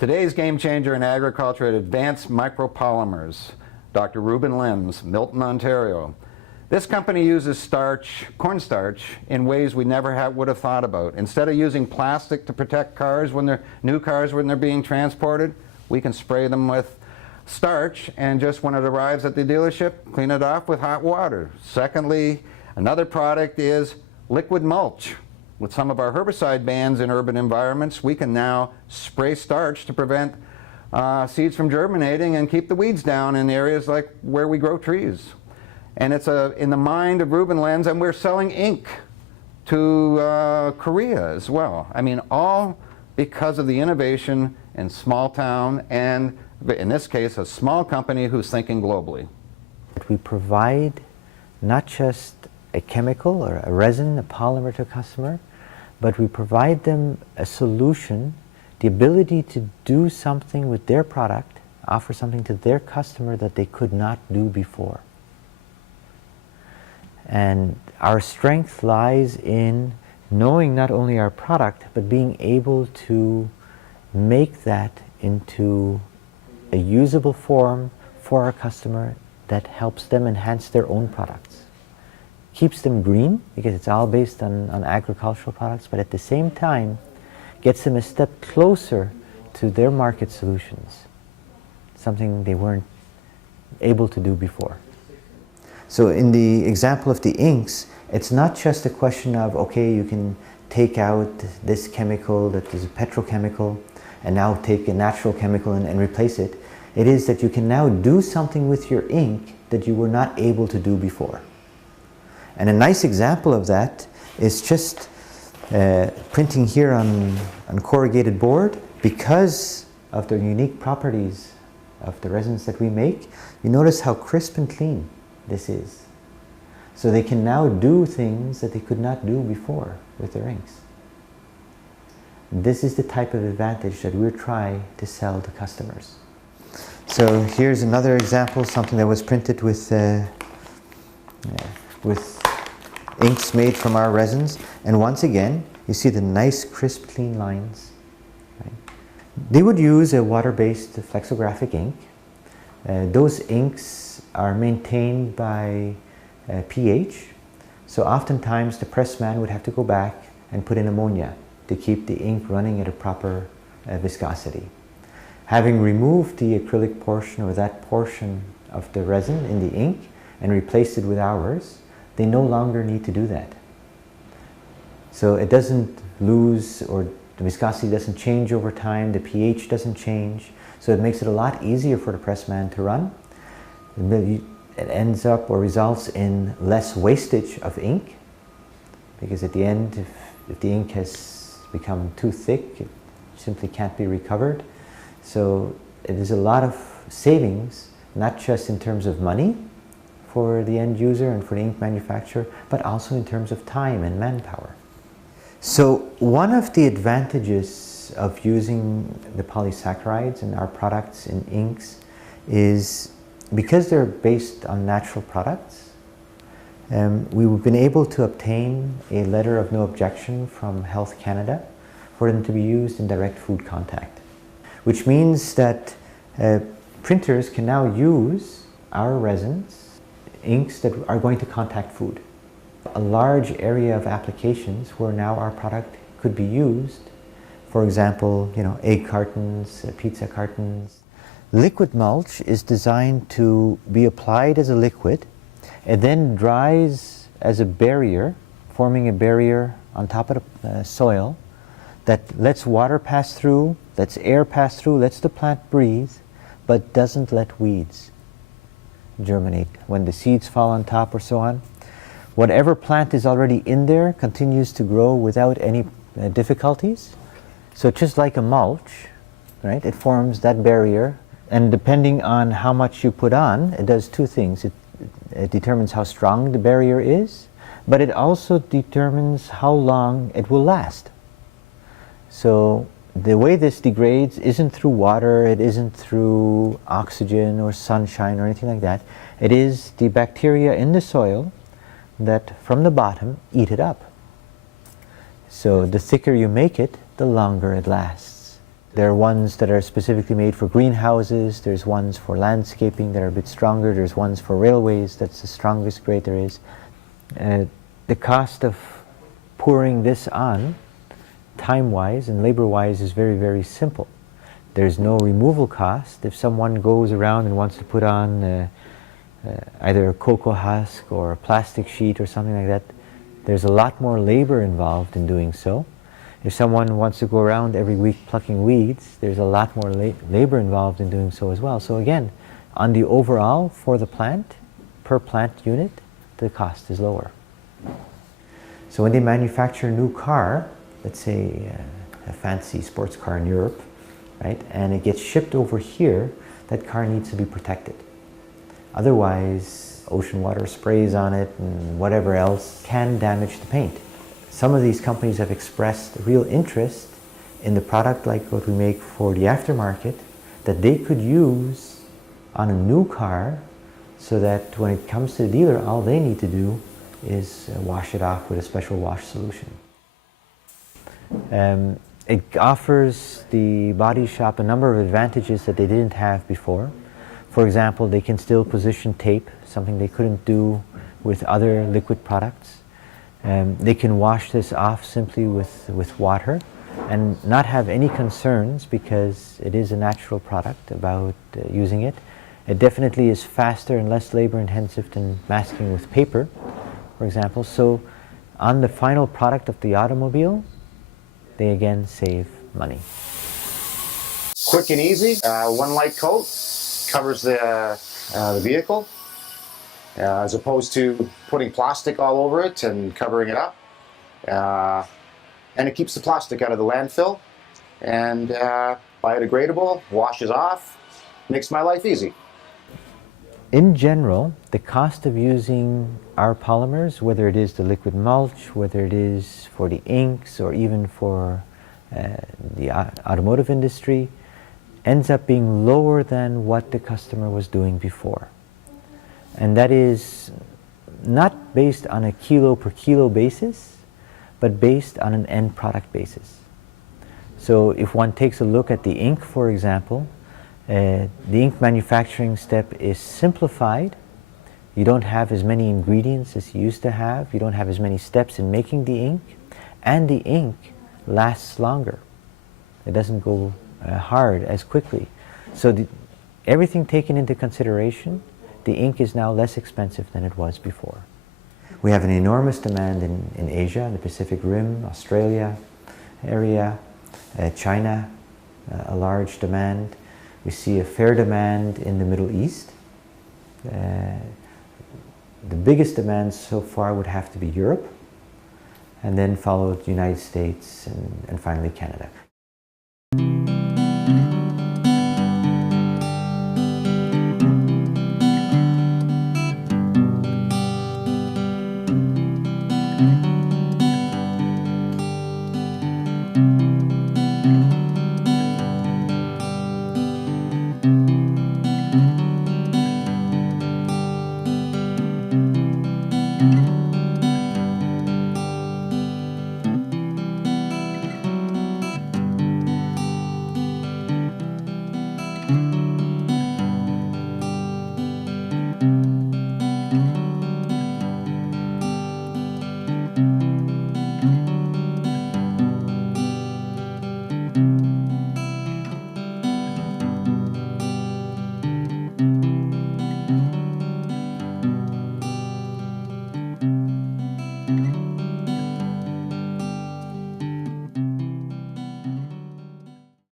Today's game changer in agriculture at Advanced Micro Polymers, Dr. Reuben Limbs, Milton, Ontario. This company uses starch, cornstarch, in ways we never would have thought about. Instead of using plastic to protect cars when they're new cars when they're being transported, we can spray them with starch and just when it arrives at the dealership, clean it off with hot water. Secondly, another product is liquid mulch. With some of our herbicide bans in urban environments, we can now spray starch to prevent seeds from germinating and keep the weeds down in areas like where we grow trees. And it's in the mind of Reuben Limbs, and we're selling ink to Korea as well. I mean, all because of the innovation in small town and, in this case, a small company who's thinking globally. We provide not just a chemical or a resin, a polymer to a customer, but we provide them a solution, the ability to do something with their product, offer something to their customer that they could not do before. And our strength lies in knowing not only our product, but being able to make that into a usable form for our customer that helps them enhance their own products. Keeps them green, because it's all based on agricultural products, but at the same time gets them a step closer to their market solutions, something they weren't able to do before. So in the example of the inks, it's not just a question of, okay, you can take out this chemical that is a petrochemical and now take a natural chemical and replace it. It is that you can now do something with your ink that you were not able to do before. And a nice example of that is just printing here on corrugated board. Because of the unique properties of the resins that we make, you notice how crisp and clean this is. So they can now do things that they could not do before with their inks. This is the type of advantage that we're trying to sell to customers. So here's another example, something that was printed with inks made from our resins, and once again you see the nice crisp clean lines, right? They would use a water-based flexographic ink. Those inks are maintained by pH, so oftentimes the pressman would have to go back and put in ammonia to keep the ink running at a proper viscosity. Having removed the acrylic portion or that portion of the resin in the ink and replaced it with ours, they no longer need to do that. So it doesn't lose, or the viscosity doesn't change over time, the pH doesn't change, so it makes it a lot easier for the pressman to run. It ends up or results in less wastage of ink, because at the end, if the ink has become too thick, it simply can't be recovered. So it is a lot of savings, not just in terms of money for the end user and for the ink manufacturer, but also in terms of time and manpower. So one of the advantages of using the polysaccharides in our products in inks is because they're based on natural products, we've been able to obtain a letter of no objection from Health Canada for them to be used in direct food contact, which means that printers can now use our resins, inks that are going to contact food. A large area of applications where now our product could be used, for example, egg cartons, pizza cartons. Liquid mulch is designed to be applied as a liquid. It then dries as a barrier, forming a barrier on top of the soil that lets water pass through, lets air pass through, lets the plant breathe, but doesn't let weeds germinate. When the seeds fall on top or so on, whatever plant is already in there continues to grow without any difficulties. So just like a mulch, right, it forms that barrier, and depending on how much you put on, it does two things. It determines how strong the barrier is, but it also determines how long it will last. So the way this degrades isn't through water, it isn't through oxygen or sunshine or anything like that. It is the bacteria in the soil that from the bottom eat it up. So the thicker you make it, the longer it lasts. There are ones that are specifically made for greenhouses, there's ones for landscaping that are a bit stronger, there's ones for railways, that's the strongest grade there is. The cost of pouring this on, time-wise and labor-wise, is very, very simple. There's no removal cost. If someone goes around and wants to put on either a cocoa husk or a plastic sheet or something like that, there's a lot more labor involved in doing so. If someone wants to go around every week plucking weeds, there's a lot more labor involved in doing so as well. So again, on the overall for the plant, per plant unit, the cost is lower. So when they manufacture a new car, let's say a fancy sports car in Europe, right, and it gets shipped over here, that car needs to be protected. Otherwise, ocean water sprays on it and whatever else can damage the paint. Some of these companies have expressed real interest in the product like what we make for the aftermarket that they could use on a new car, so that when it comes to the dealer, all they need to do is wash it off with a special wash solution. It offers the body shop a number of advantages that they didn't have before. For example, they can still position tape, something they couldn't do with other liquid products. They can wash this off simply with water and not have any concerns, because it is a natural product about using it. It definitely is faster and less labor intensive than masking with paper, for example. So on the final product of the automobile, they again save money. Quick and easy, one light coat covers the vehicle, as opposed to putting plastic all over it and covering it up. And it keeps the plastic out of the landfill, and biodegradable, washes off, makes my life easy. In general, the cost of using our polymers, whether it is the liquid mulch, whether it is for the inks, or even for the automotive industry, ends up being lower than what the customer was doing before. And that is not based on a kilo per kilo basis, but based on an end product basis. So if one takes a look at the ink, for example, the ink manufacturing step is simplified. You don't have as many ingredients as you used to have. You don't have as many steps in making the ink, and the ink lasts longer. It doesn't go hard as quickly. So everything taken into consideration, the ink is now less expensive than it was before. We have an enormous demand in Asia, in the Pacific Rim, Australia area, China, a large demand. We see a fair demand in the Middle East. The biggest demand so far would have to be Europe, and then followed the United States, and finally Canada.